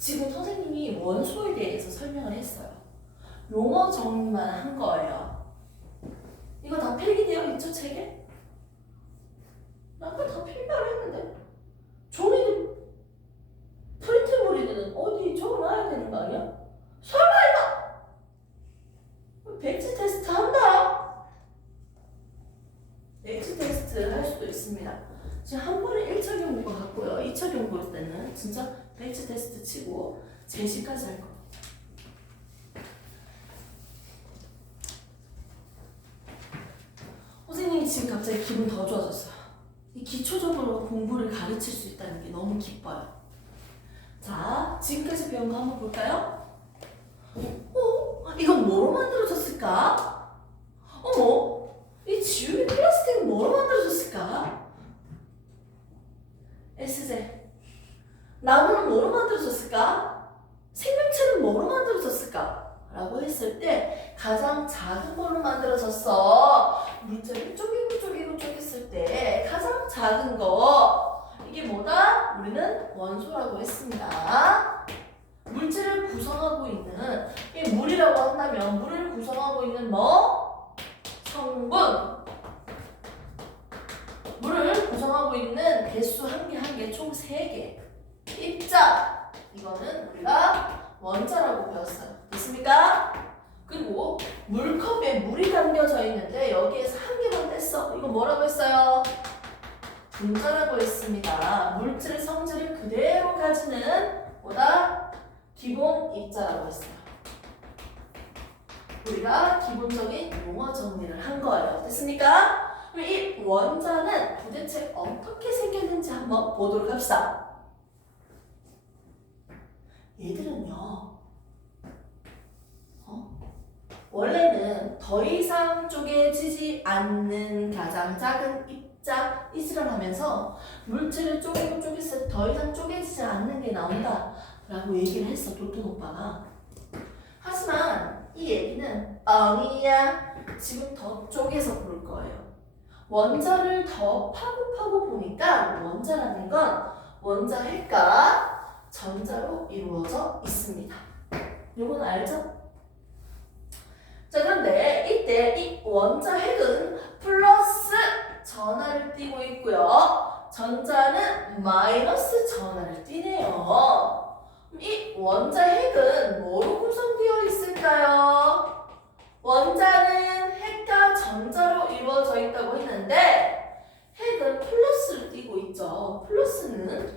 지금 선생님이 원소에 대해서 설명을 했어요. 용어 정리만 한 거예요. 이거 다 필기되어 있죠, 책에? 나 아까 다 필기하려 했는데. 종이는 프린트물이든 어디 적어놔야 되는 거 아니야? 설마 이거 백지 테스트 한다. 백지 테스트 할 수도 있습니다. 지금 한 번에 1차 경고 같고요. 2차 경고 때는 진짜 백지 테스트 치고 제시까지 할 겁니다. 선생님이 지금 갑자기 기분 더 좋아졌어요. 이 기초적으로 공부를 가르칠 수 있다는 게 너무 기뻐요. 자, 지금까지 배운 거 한번 볼까요? 이건 뭐로 만들어졌을까? 어머, 이 지우개 플라스틱은 뭐로 만들어졌을까? S제, 나무는 뭐로 만들어졌을까? 생명체는 뭐로 만들어졌을까? 라고 했을 때 가장 작은 걸로 만들어졌어. 물질을 쪼개고 쪼갰을 때 가장 작은 거, 이게 뭐다? 우리는 원소라고 했습니다. 물질을 구성하고 있는, 이게 물이라고 한다면 물을 구성하고 있는 뭐? 성분. 물을 구성하고 있는 개수 한 개 총 3개. 입자. 이거는 우리가 원자라고 배웠어요. 됐습니까? 그리고 물컵에 물이 담겨져 있는데 여기에서 한 개만 뺐어. 이거 뭐라고 했어요? 분자라고 했습니다. 물질 성질을 그대로 가지는 보다 기본 입자라고 했어요. 우리가 기본적인 용어 정리를 한 거예요. 됐습니까? 그럼 이 원자는 도대체 어떻게 생겼는지 한번 보도록 합시다. 얘들은요, 원래는 더 이상 쪼개지지 않는 가장 작은 입자, 이질을 하면서 물질을 쪼개고 쪼갰을 때 더 이상 쪼개지지 않는 게 나온다 라고 얘기를 했어, 도톤 오빠가. 하지만 이 얘기는 아니야. 지금 더 쪼개서 볼 거예요. 원자를 더 파고 보니까 원자라는 건 원자 핵과 전자로 이루어져 있습니다. 요건 알죠? 자, 그런데 이때 이 원자 핵은 플러스 전하를 띠고 있고요. 전자는 마이너스 전하를 띠네요. 이 원자 핵은 뭐로 구성되어 있을까요? 원자는 핵과 전자로 이루어져 있다고 했는데 핵은 플러스를 띠고 있죠. 플러스를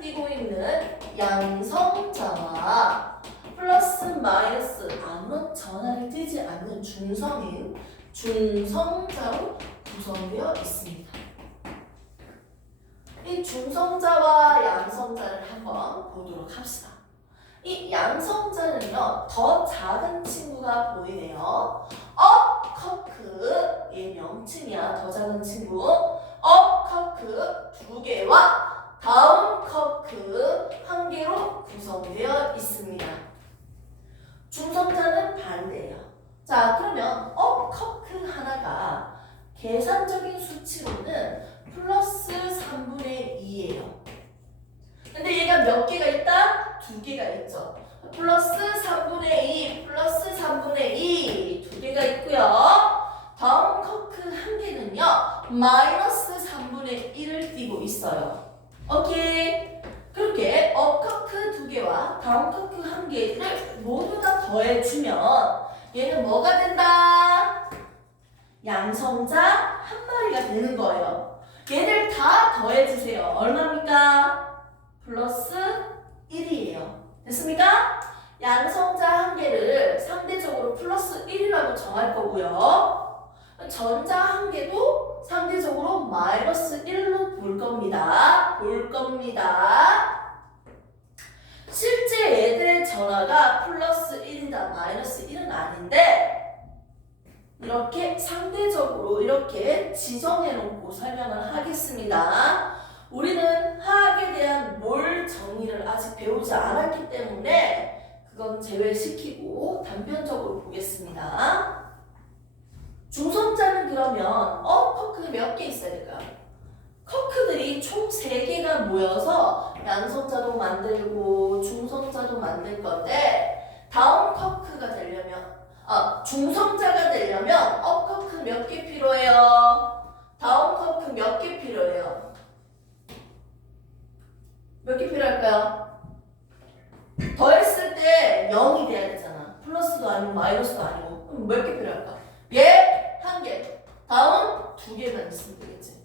띠고 있는 양성자와 플러스 마이너스 아무런 전하를 띠지 않는 중성인 중성자로 구성되어 있습니다. 이 중성자와 양성자를 한번 보도록 합시다. 이 양성자는요, 더 작은 친구가 보이네요. 업커크의 명칭이야. 더 작은 친구. 업커크 2개와 다운커크 1개로 구성되어 있습니다. 중성자는 반대예요. 자, 그러면 업커크 하나가 계산적인 수치로는 플러스 3분의 2예요. 근데 얘가 몇 개가 있다? 2개가 있죠. 플러스 3분의 2, 플러스 3분의 2, 2개가 있고요. 다음 커크 1개는요, 마이너스 3분의 1을 띠고 있어요. 오케이. 그렇게 업커크 2개와 다음 커크 1개를 모두 다 더해주면 얘는 뭐가 된다? 양성자 1마리가 되는 거예요. 얘를 다 더해주세요. 얼마입니까? 플러스 1이에요. 됐습니까? 양성자 1개를 상대적으로 플러스 1이라고 정할 거고요. 전자 1개도 상대적으로 마이너스 1로 볼 겁니다. 실제 얘들의 전하가 플러스 1이다, 마이너스 1은 아닌데 이렇게 상대적으로 이렇게 지정해 놓고 설명을 하겠습니다. 우리는 화학에 대한 몰 정의를 아직 배우지 않았기 때문에 그건 제외시키고 단편적으로 보겠습니다. 중성자는 그러면 커크 몇 개 있어야 될까요? 커크들이 총 3개가 모여서 양성자도 만들고 중성자도 만들 건데 다운 커크가 되려면 중성자가 되려면 업 커크 몇 개 필요해요? 다운 커크 몇 개 필요해요? 몇 개 필요할까요? 더했을 때 0이 돼야 되잖아. 플러스도 아니고 마이너스도 아니고. 그럼 몇 개 필요할까? 얘 1개, 다운 2개만 있으면 되겠지.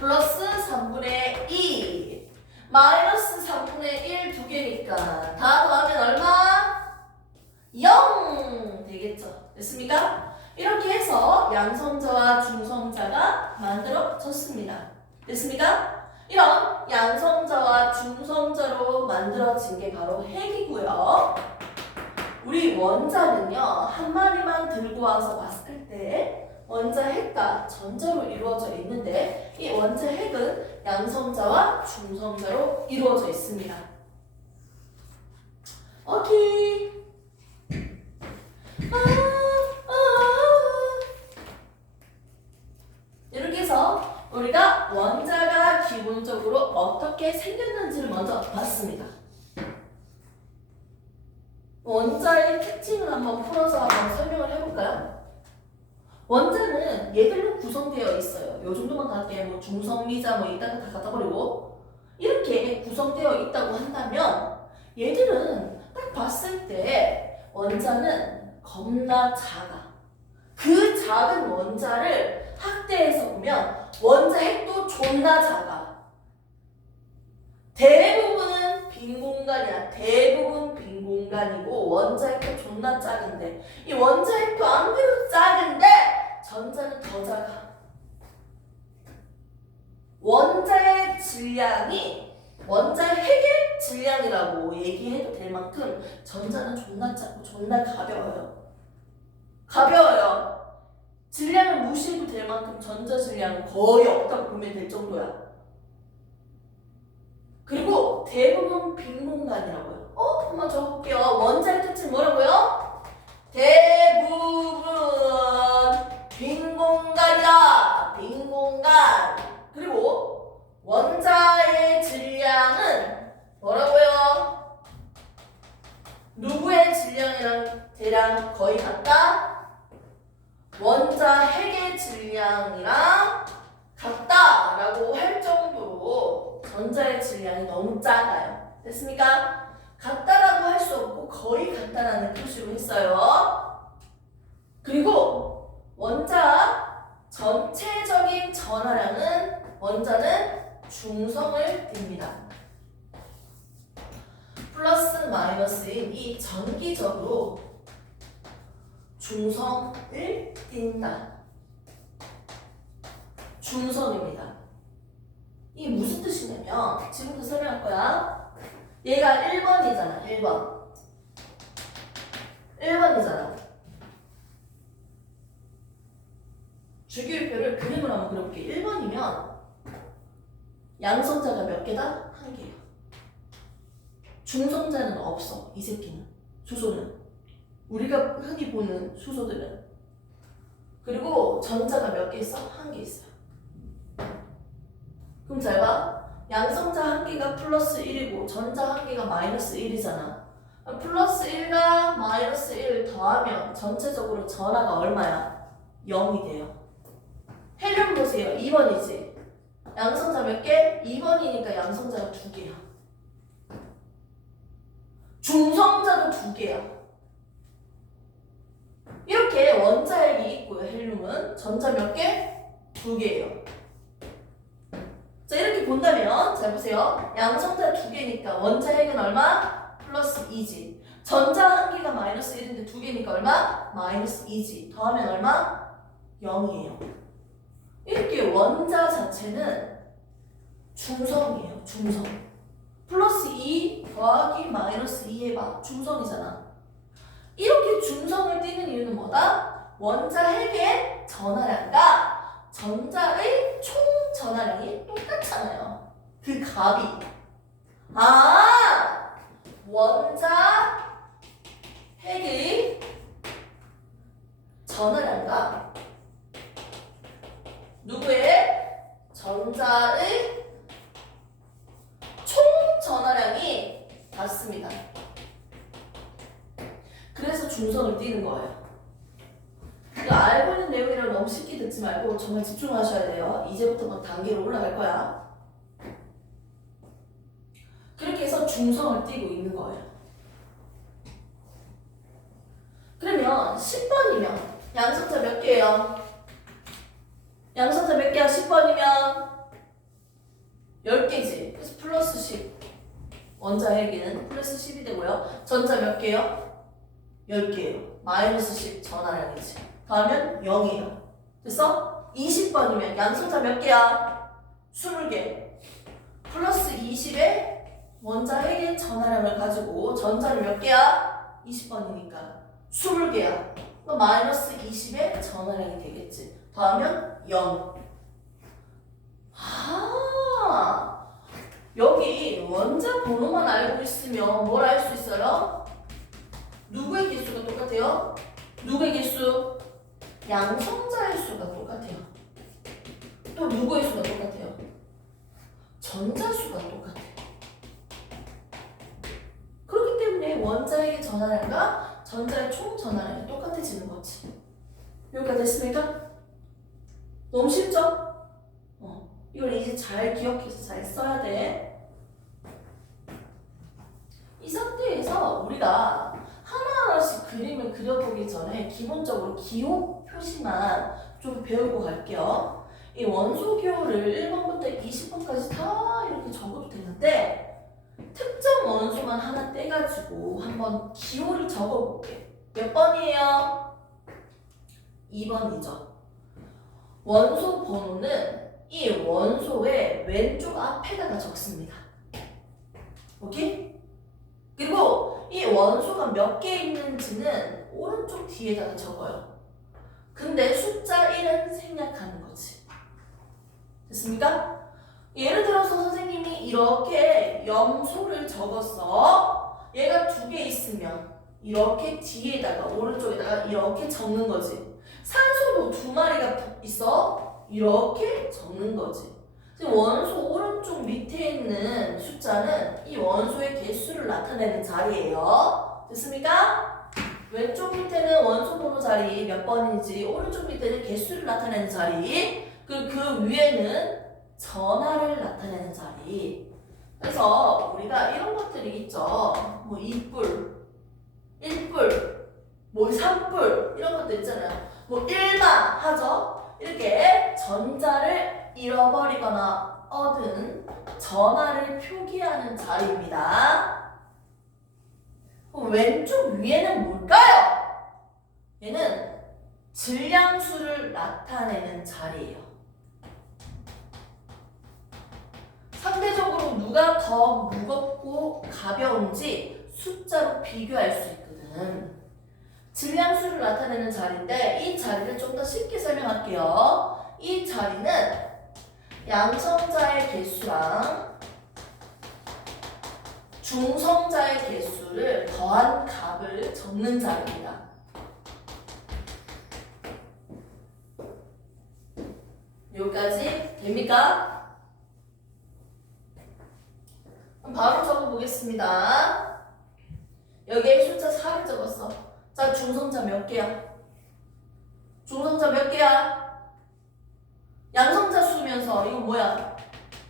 플러스 3분의 2, 마이너스 3분의 1 2개니까 다 더하면 얼마? 0 되겠죠. 됐습니까? 이렇게 해서 양성자와 중성자가 만들어졌습니다. 됐습니까? 이런 양성자와 중성자로 만들어진 게 바로 핵이고요. 우리 원자는요, 한 마리만 들고 와서 봤을 때 원자 핵과 전자로 이루어져 있는데 이 원자 핵은 양성자와 중성자로 이루어져 있습니다. 오케이. 이렇게 해서 우리가 원자가 기본적으로 어떻게 생겼는지를 먼저 봤습니다. 원자의 특징을 한번 풀어서 한번 설명을 해볼까요? 원자는 얘들로 구성되어 있어요. 요 정도만 갈게. 뭐 중성, 미자 뭐 이따가 다 갖다 버리고 이렇게 구성되어 있다고 한다면 얘들은 딱 봤을 때 원자는 겁나 작아. 그 작은 원자를 학대해서 보면 원자 핵도 존나 작아. 대부분은 빈 공간이야. 대부분 빈 공간이고 원자 핵도 존나 작은데 이 원자 핵도 아무래도 작은데 전자는 더 작아. 원자의 질량이 원자 핵의 질량이라고 얘기해도 될 만큼 전자는 존나 작고 존나 가벼워요. 가벼워요. 질량을 무시해도 될 만큼 전자 질량은 거의 없다고 보면 될 정도야. 그리고 대부분 빈 공간이라고요. 한번 적어볼게요. 원자의 특징 뭐라고요? 대부분 빈 공간이다. 빈 공간. 그리고 원자의 질량은 뭐라고요? 누구의 질량이랑 대량 거의 같다? 원자 핵의 질량이랑 같다라고 할 정도로 전자의 질량이 너무 작아요. 됐습니까? 같다라고 할 수 없고 거의 같다라는 표시로 했어요. 그리고 원자 전체적인 전하량은 원자는 중성을 띱니다. 플러스 마이너스인 이 전기적으로 중성을 띈다. 중성입니다. 이게 무슨 뜻이냐면 지금부터 설명할 거야. 얘가 1번이잖아. 1번이잖아. 주기율표를 그림으로 한번 그려볼게. 1번이면 양성자가 몇 개다? 1개야. 중성자는 없어. 이 새끼는. 수소는. 우리가 흔히 보는 수소들은. 그리고 전자가 몇 개 있어? 1개 있어요. 그럼 잘 봐. 양성자 1개가 플러스 1이고 전자 1개가 마이너스 1이잖아. 플러스 1과 마이너스 1을 더하면 전체적으로 전하가 얼마야? 0이 돼요. 헬륨 보세요. 2번이지. 양성자 몇 개? 2번이니까 양성자가 2개야. 중성자도 2개야. 이렇게 원자핵이 있고요. 헬륨은 전자 몇 개? 2개예요. 자, 이렇게 본다면 잘 보세요. 양성자 2개니까 원자핵은 얼마? 플러스 2지. 전자 1개가 마이너스 1인데 2개니까 얼마? 마이너스 2지. 더하면 얼마? 0이에요. 이렇게 원자 자체는 중성이에요. 중성. 플러스 2 더하기 마이너스 2 해봐. 중성이잖아. 이렇게 중성을 띠는 이유는 뭐다? 원자 핵의 전하량과 전자의 총 전하량이 똑같잖아요. 그 값이. 원자 핵의 전하량과 누구의 전자의 총 전하량이 같습니다. 그래서 중성을 띄는 거예요. 알고 있는 내용이라 너무 쉽게 듣지 말고 정말 집중하셔야 돼요. 이제부터 막 단계로 올라갈 거야. 그렇게 해서 중성을 띄고 있는 거예요. 그러면 10번이면 양성자 몇 개예요? 양성자 몇 개야? 10번이면 10개지. 그래서 플러스 10. 원자에게는 플러스 10이 되고요. 전자 몇 개요? 10개예요. 마이너스 10 전하량이지. 더하면 0이에요. 됐어? 20번이면 양성자 몇 개야? 20개. 플러스 20에 원자에게 전하량을 가지고 전자는 몇 개야? 20번이니까 20개야. 그럼 마이너스 20에 전하량이 되겠지. 더하면 0. 여기 원자 번호만 알고 있으면 뭘 알 수 있어요? 누구의 개수가 똑같아요? 누구의 개수? 양성자의 수가 똑같아요. 또 누구의 수가 똑같아요? 전자 수가 똑같아요. 그렇기 때문에 원자에게 전하량과 전자의 총 전하량이 똑같아지는 거지. 여기까지 됐습니까? 너무 쉽죠? 이걸 이제 잘 기억해서 잘 써야 돼. 이 상태에서 우리가 하나하나씩 그림을 그려보기 전에 기본적으로 기호 표시만 좀 배우고 갈게요. 이 원소 기호를 1번부터 20번까지 다 이렇게 적어도 되는데 특정 원소만 하나 떼가지고 한번 기호를 적어볼게. 몇 번이에요? 2번이죠. 원소 번호는 이 원소의 왼쪽 앞에다가 적습니다. 오케이? 그리고 이 원소가 몇 개 있는지는 오른쪽 뒤에다가 적어요. 근데 숫자 1은 생략하는 거지. 됐습니까? 예를 들어서 선생님이 이렇게 염소를 적었어. 얘가 2개 있으면 이렇게 뒤에다가 오른쪽에다가 이렇게 적는 거지. 산소도 2마리가 있어. 이렇게 적는 거지. 지금 원소 오른쪽 밑에 있는 숫자는 이 원소의 개수를 나타내는 자리예요. 됐습니까? 왼쪽 밑에는 원소 번호 자리 몇 번인지, 오른쪽 밑에는 개수를 나타내는 자리, 그리고 그 위에는 전하를 나타내는 자리. 그래서 우리가 이런 것들이 있죠. 뭐 2뿔, 1뿔, 뭐 3뿔 이런 것들 있잖아요. 뭐 1만 하죠. 이렇게 전자를 잃어버리거나 얻은 전하를 표기하는 자리입니다. 그럼 왼쪽 위에는 뭘까요? 얘는 질량수를 나타내는 자리예요. 상대적으로 누가 더 무겁고 가벼운지 숫자로 비교할 수 있거든. 질량수를 나타내는 자리인데 이 자리를 좀 더 쉽게 설명할게요. 이 자리는 양성자의 개수랑 중성자의 개수를 더한 값을 적는 자리입니다. 여기까지 됩니까? 그럼 바로 적어보겠습니다. 여기에 숫자 4를 적었어. 자, 중성자 몇 개야? 중성자 몇 개야? 양성자 수면서 이건 뭐야?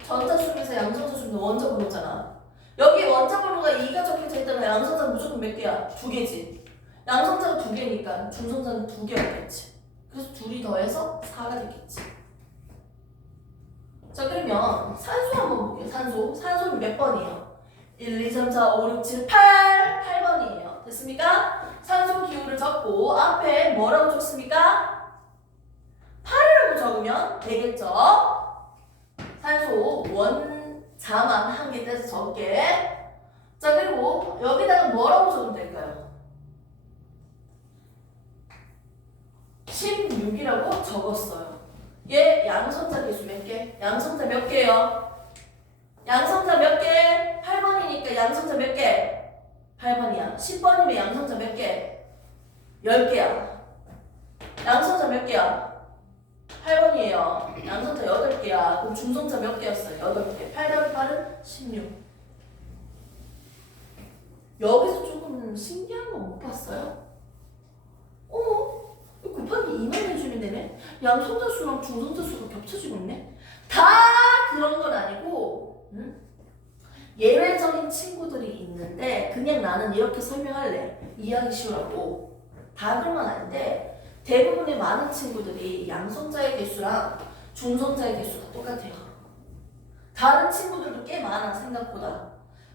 전자 수면서 양성자 수면서 원자 번호잖아. 여기 원자 번호가 2가 적혀져 있다면 양성자 무조건 몇 개야? 2개지. 양성자가 2개니까 중성자는 2개였겠지. 그래서 둘이 더해서 4가 됐겠지. 자, 그러면 산소 한번 볼게요. 산소는 몇 번이에요? 1, 2, 3, 4, 5, 6, 7, 8번이에요. 됐습니까? 산소 기호를 적고 앞에 뭐라고 적습니까? 8이라고 적으면 되겠죠? 산소 원자만 한 개 떼서 적게. 자, 그리고 여기다가 뭐라고 적으면 될까요? 16이라고 적었어요. 얘 양성자 개수 몇 개? 양성자 몇 개요? 양성자 몇 개? 8번이니까 양성자 몇 개? 8번이야. 10번이면 양성자 몇 개? 10개야. 양성자 몇 개야? 8번이에요. 양성자 8개야. 그럼 중성자 몇 개였어요? 8개. 8 더하기 8은 16. 여기서 조금 신기한 거 못 봤어요? 어머, 곱하기 2만 해주면 되네? 양성자 수랑 중성자 수가 겹쳐지고 있네? 다 그런 건 아니고, 예외적인 친구들이 있는데, 그냥 나는 이렇게 설명할래. 이해하기 쉬우라고. 다 그런 건 아닌데, 대부분의 많은 친구들이 양성자의 개수랑 중성자의 개수가 똑같아요. 다른 친구들도 꽤 많아, 생각보다.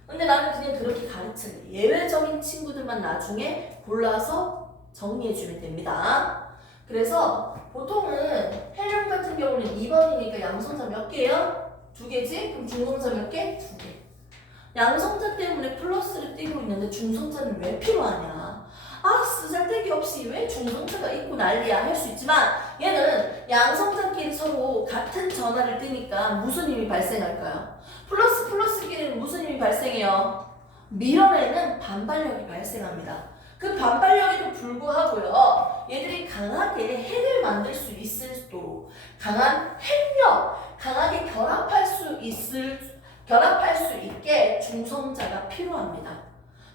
근데 나는 그냥 그렇게 가르칠래. 예외적인 친구들만 나중에 골라서 정리해주면 됩니다. 그래서 보통은 헬륨 같은 경우는 2번이니까 양성자 몇 개예요? 2개지? 그럼 중성자 몇 개? 2개. 양성자 때문에 플러스를 띄고 있는데 중성자는 왜 필요하냐? 아, 쓰잘데기 없이 왜 중성자가 있고 난리야 할 수 있지만 얘는 양성자끼리 서로 같은 전하를 띄니까 무슨 힘이 발생할까요? 플러스끼리는 무슨 힘이 발생해요? 밀어내는 반발력이 발생합니다. 그 반발력에도 불구하고요, 얘들이 강하게 핵을 만들 수 있도록 강한 핵력, 강하게 결합할 수 있게 중성자가 필요합니다.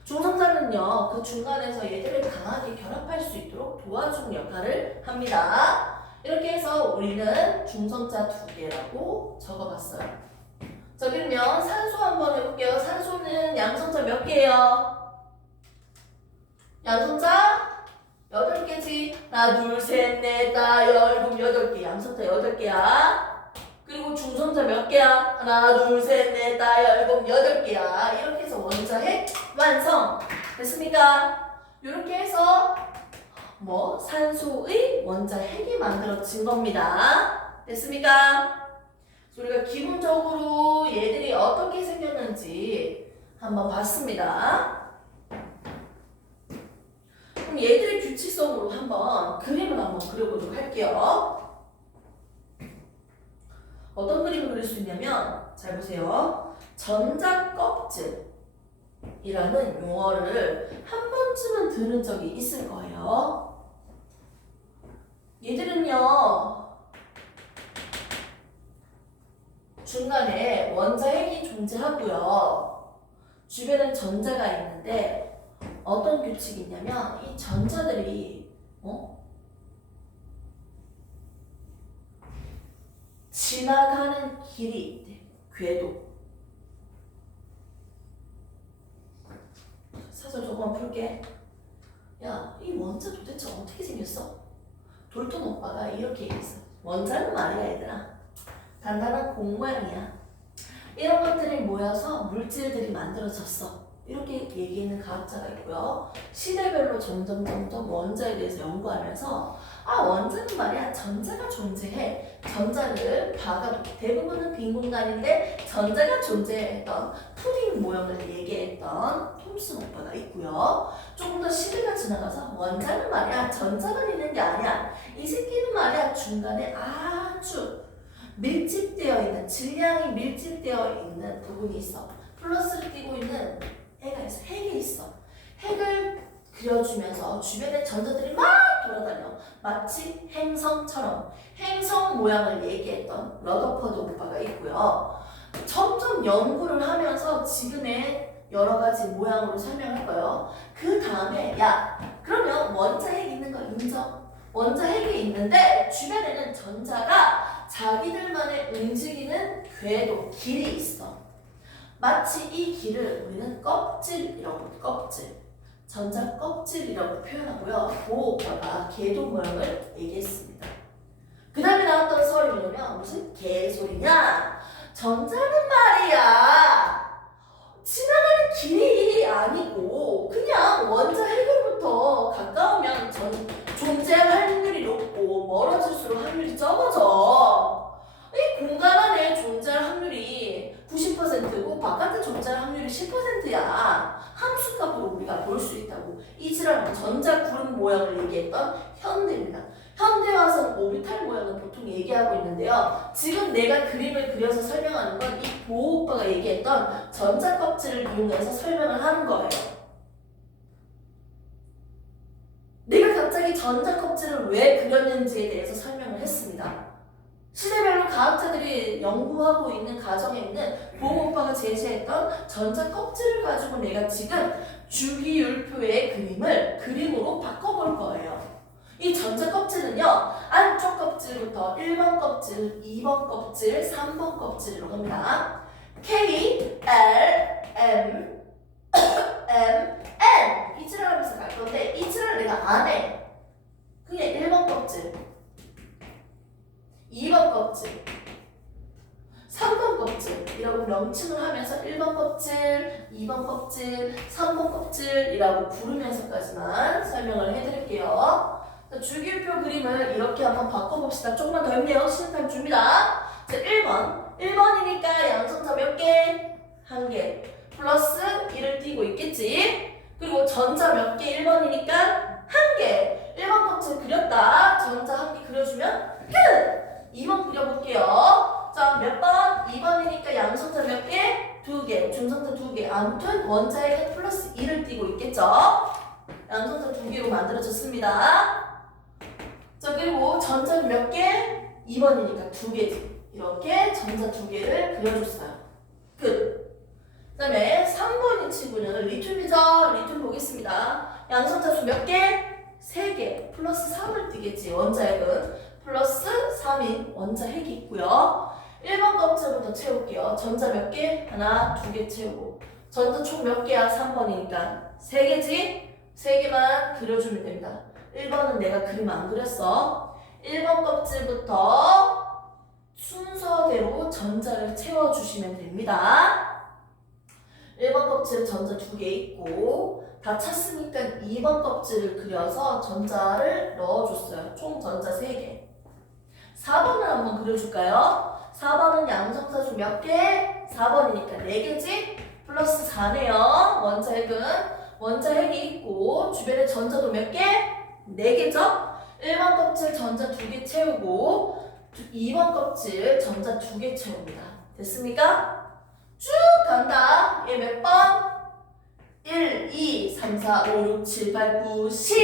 중성자는요, 그 중간에서 얘들을 강하게 결합할 수 있도록 도와주는 역할을 합니다. 이렇게 해서 우리는 중성자 2개라고 적어봤어요. 자, 그러면 산소 한번 해볼게요. 산소는 양성자 몇 개예요? 양성자 8개지. 하나, 둘, 셋, 넷, 다, 열, 일곱, 8개. 양성자 8개야. 그리고 중성자 몇 개야? 하나, 둘, 셋, 넷, 다, 열, 일곱, 8개야. 이렇게 해서 원자 핵 완성. 됐습니까? 이렇게 해서 산소의 원자 핵이 만들어진 겁니다. 됐습니까? 우리가 기본적으로 얘들이 어떻게 생겼는지 한번 봤습니다. 그럼 얘들의 규칙성으로 한번 그림을 한번 그려보도록 할게요. 어떤 그림을 그릴 수 있냐면, 잘 보세요. 전자껍질이라는 용어를 한 번쯤은 들은 적이 있을 거예요. 얘들은요, 중간에 원자핵이 존재하고요, 주변엔 전자가 있는데 어떤 규칙이 있냐면 이 전자들이 지나가는 길이 있대. 궤도. 사설 조금만 풀게. 야, 이 원자 도대체 어떻게 생겼어? 돌톤 오빠가 이렇게 얘기했어. 원자는 말이야, 얘들아, 단단한 공 모양이야. 이런 것들이 모여서 물질들이 만들어졌어. 이렇게 얘기하는 과학자가 있고요. 시대별로 점점 원자에 대해서 연구하면서 원자는 말이야, 전자가 존재해. 전자를 박아도 대부분은 빈 공간인데 전자가 존재했던 푸딩 모형을 얘기했던 톰슨 오빠가 있고요. 조금 더 시대가 지나가서 원자는 말이야, 전자만 있는 게 아니야. 이 새끼는 말이야, 중간에 아주 밀집되어 있는, 질량이 밀집되어 있는 부분이 있어. 플러스를 띄고 있는 애가 있어. 핵이 있어. 핵을 그려주면서 주변에 전자들이 막 돌아다녀. 마치 행성처럼 행성 모양을 얘기했던 러더퍼드 오빠가 있고요. 점점 연구를 하면서 지금의 여러 가지 모양으로 설명할 거예요. 그 다음에 그러면 원자핵 있는 거 인정? 원자핵이 있는데 주변에는 전자가 자기들만의 움직이는 궤도, 길이 있어. 마치 이 길을 우리는 껍질이라고, 껍질, 전자 껍질이라고 표현하고요. 오빠가 궤도 모양을 얘기했습니다. 그 다음에 나왔던 설이 뭐냐면 무슨 개소리냐? 전자는 말이야, 지나가는 길이 아니고 그냥 원자 핵으로부터 가까우면 존재할 확률이 높고 멀어질수록 확률이 적어져. 이 공간 안에 존재할 확률이 90%고 바깥에 존재할 확률이 10%야. 함수값으로 우리가 볼 수 있다고. 이 질환은 전자 구름 모양을 얘기했던 현대입니다. 현대 와서는 오비탈 모양을 보통 얘기하고 있는데요. 지금 내가 그림을 그려서 설명하는 건 이 보호 오빠가 얘기했던 전자 껍질을 이용해서 설명을 하는 거예요. 내가 갑자기 전자 껍질을 왜 그렸는지에 대해서 설명을 했습니다. 시대별로 과학자들이 연구하고 있는 과정에 있는 보고 오빠가 제시했던 전자 껍질을 가지고 내가 지금 주기율표의 그림을 그림으로 바꿔볼 거예요. 이 전자 껍질은요, 안쪽 껍질부터 1번 껍질, 2번 껍질, 3번 껍질로 합니다. K, L, M, M, N 이 칠하면서 갈 건데 이 칠을 내가 안 해. 그냥 1번 껍질, 2번 껍질, 3번 껍질이라고 명칭을 하면서 1번 껍질, 2번 껍질, 3번 껍질이라고 부르면서까지만 설명을 해드릴게요. 주기율표 그림을 이렇게 한번 바꿔봅시다. 조금만 더 힘내요. 시작할 준비다. 자, 1번이니까 양성자 몇 개? 1개. 플러스 1을 띄고 있겠지. 그리고 전자 몇 개? 1번이니까 1개. 1번 껍질 그렸다. 전자 1개 그려주면 끝! 2번 그려볼게요. 자, 몇 번? 2번이니까 양성자 몇 개? 2개. 중성자 2개. 아무튼 원자에는 플러스 2를 띄고 있겠죠. 양성자 2개로 만들어졌습니다. 자, 그리고 전자는 몇 개? 2번이니까 2개지. 이렇게 전자 2개를 그려줬어요. 끝. 그 다음에 3번인 친구는 리튬이죠. 리튬 보겠습니다. 양성자 수 몇 개? 3개. 플러스 3을 띄겠지. 원자핵은 플러스 3인 원자핵이 있고요. 1번 껍질부터 채울게요. 전자 몇 개? 하나, 2개 채우고. 전자 총 몇 개야? 3번이니까 3개지? 3개만 그려주면 됩니다. 1번은 내가 그림 안 그렸어. 1번 껍질부터 순서대로 전자를 채워주시면 됩니다. 1번 껍질은 전자 2개 있고 다 찼으니까 2번 껍질을 그려서 전자를 넣어줬어요. 총 전자 3개. 4번을 한번 그려줄까요? 4번은 양성자수 몇 개? 4번이니까 4개지? 플러스 4네요. 원자핵이 있고 주변에 전자도 몇 개? 4개죠? 1번 껍질 전자 2개 채우고 2번 껍질 전자 2개 채웁니다. 됐습니까? 쭉 간다. 얘 몇 번? 1, 2, 3, 4, 5, 6, 7, 8, 9, 10.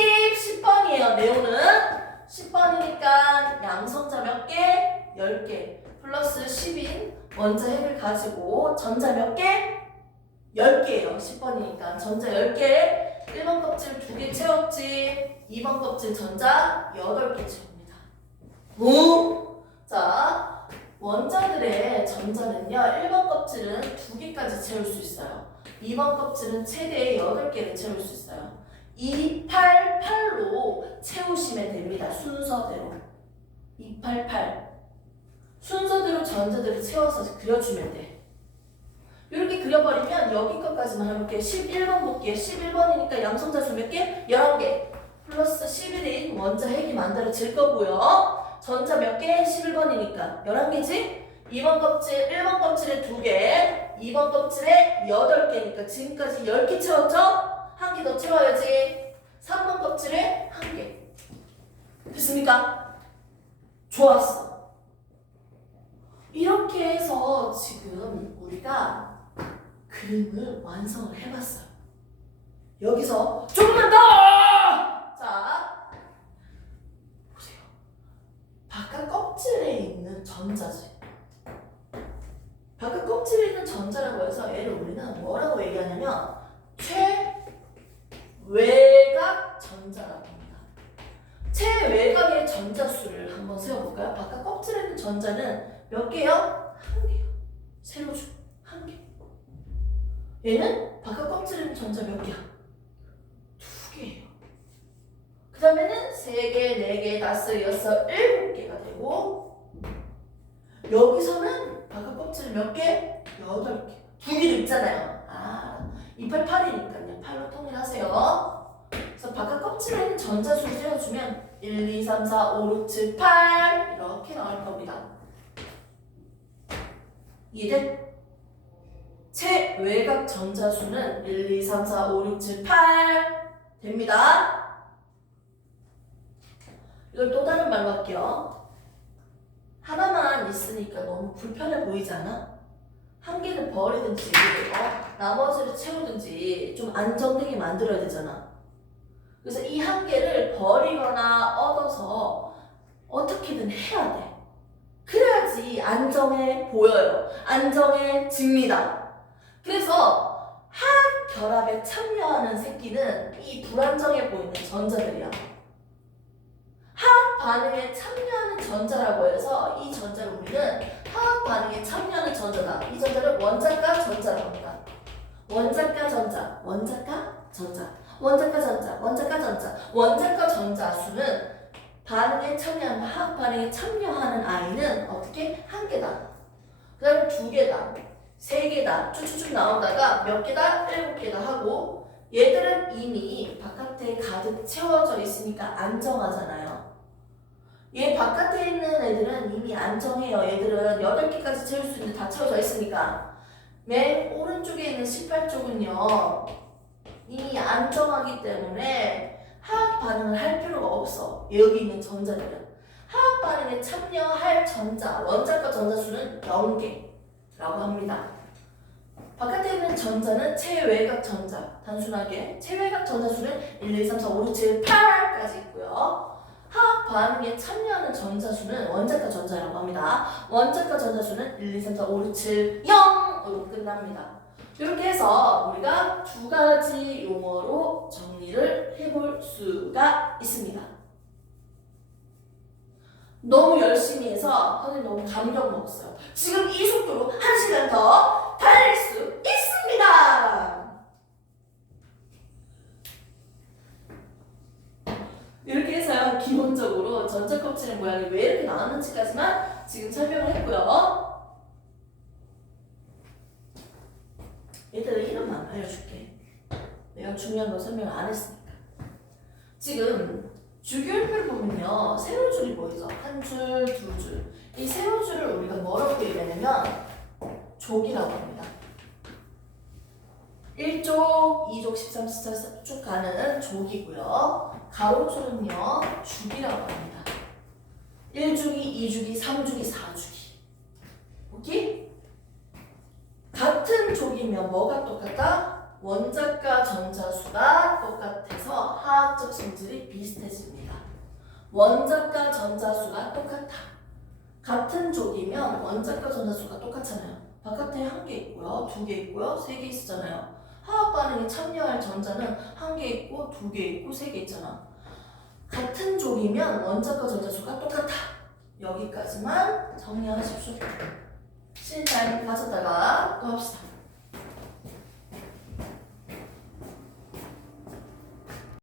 10번이에요. 네오는 10번이니까 양성자 몇 개? 10개. 플러스 10인 원자핵을 가지고 전자 몇 개? 10개예요. 10번이니까 전자 10개. 1번 껍질 2개 채웠지. 2번 껍질 전자 8개 채웁니다. 오! 자, 원자들의 전자는요. 1번 껍질은 2개까지 채울 수 있어요. 2번 껍질은 최대 8개를 채울 수 있어요. 2, 8, 8로 채우시면 됩니다. 순서대로. 2, 8, 8. 순서대로 전자들을 채워서 그려주면 돼. 이렇게 그려버리면 여기 것까지만 해볼게요. 11번 볼게요. 11번이니까 양성자수 몇 개? 11개. 플러스 11인 원자핵이 만들어질 거고요. 전자 몇 개? 11번이니까 11개지? 2번 껍질, 1번 껍질에 2개, 2번 껍질에 8개니까 지금까지 10개 채웠죠? 1개 더 채워야지. 3번 껍질에 1개. 됐습니까? 좋았어. 이렇게 해서 지금 우리가 그림을 완성을 해봤어요. 여기서 조금만 더! 자, 보세요. 바깥 껍질에 있는 전자지. 바깥 껍질에 있는 전자라고 해서 얘를 우리는 뭐라고 얘기하냐면 최외곽 전자라고 합니다. 최외곽의 전자수를 한번 세워볼까요? 바깥 껍질에 있는 전자는 몇 개요? 1개요. 세로줄 1개. 얘는 바깥 껍질에 있는 전자 몇 개야? 2개예요. 그 다음에는 3개, 4개, 5, 6, 7개가 되고 여기서는 바깥 껍질 몇 개? 8개. 2개도 있잖아요. 아, 288이니까요. 8로 통일하세요. 그래서 바깥 껍질에 있는 전자수를 세워주면 1, 2, 3, 4, 5, 6, 7, 8 이렇게 나올 겁니다. 이해돼? 최외곽 전자수는 1, 2, 3, 4, 5, 6, 7, 8 됩니다. 이걸 또 다른 말로 할게요. 하나만 있으니까 너무 불편해 보이지 않아? 한 개를 버리든지 나머지를 채우든지 좀 안정되게 만들어야 되잖아. 그래서 이 한 개를 버리거나 얻어서 어떻게든 해야 돼. 그래야 끝까지 안정해 보여요. 안정해집니다. 그래서 화학 결합에 참여하는 새끼는 이 불안정해 보이는 전자들이야. 화학 반응에 참여하는 전자라고 해서 이 전자를 우리는 화학 반응에 참여하는 전자다. 이 전자를 원자가 전자라고 합니다. 원자가 전자, 원자가 전자, 원자가 전자, 원자가 전자, 원자가 전자 수는 반응에 참여하는 화학 반응에 참여하는 아이는 어떻게? 한 개다. 그 다음에 두 개다. 세 개다. 쭉쭉쭉 나오다가 몇 개다? 7개다 하고 얘들은 이미 바깥에 가득 채워져 있으니까 안정하잖아요. 얘 바깥에 있는 애들은 이미 안정해요. 얘들은 8개까지 채울 수 있는데 다 채워져 있으니까. 맨 오른쪽에 있는 18쪽은요. 이미 안정하기 때문에 화학 반응을 할 필요가 없어. 여기 있는 전자들은. 화학 반응에 참여할 전자, 원자과 전자 수는 0개라고 합니다. 바깥에 있는 전자는 체외각 전자. 단순하게 체외각 전자 수는 1, 2, 3, 4, 5, 6, 7, 8까지 있고요. 화학 반응에 참여하는 전자 수는 원자과 전자라고 합니다. 원자과 전자 수는 1, 2, 3, 4, 5, 6, 7, 0으로 끝납니다. 이렇게 해서 우리가 두 가지 용어로 정리를 해볼 수가 있습니다. 너무 열심히 해서 선생님 너무 감격 먹었어요. 지금 이 속도로 1시간 더 달릴 수 있습니다. 이렇게 해서요, 기본적으로 전자 껍질의 모양이 왜 이렇게 나왔는지까지만 지금 설명을 했고요. 얘들아 이름만 알려줄게. 내가 중요한 거 설명을 안 했으니까. 지금 주기율표를 보면요, 세로줄이 보이죠? 한 줄, 두 줄. 이 세로줄을 우리가 뭐라고 얘기하냐면 족이라고 합니다. 1족, 2족, 13, 14, 쭉 가는 족이고요. 가로줄은요, 주기라고 합니다. 1주기, 2주기, 3주기, 4주기. 오케이? 같은 족이면 뭐가 똑같다? 원자과 전자수가 똑같아서 화학적 성질이 비슷해집니다. 원자과 전자수가 똑같다. 같은 족이면 원자과 전자수가 똑같잖아요. 바깥에 한 개 있고요, 두 개 있고요, 세 개 있잖아요. 화학 반응에 참여할 전자는 한 개 있고, 두 개 있고, 세 개 있잖아. 같은 족이면 원자과 전자수가 똑같다. 여기까지만 정리하십시오. 시간 가졌다가 또 합시다.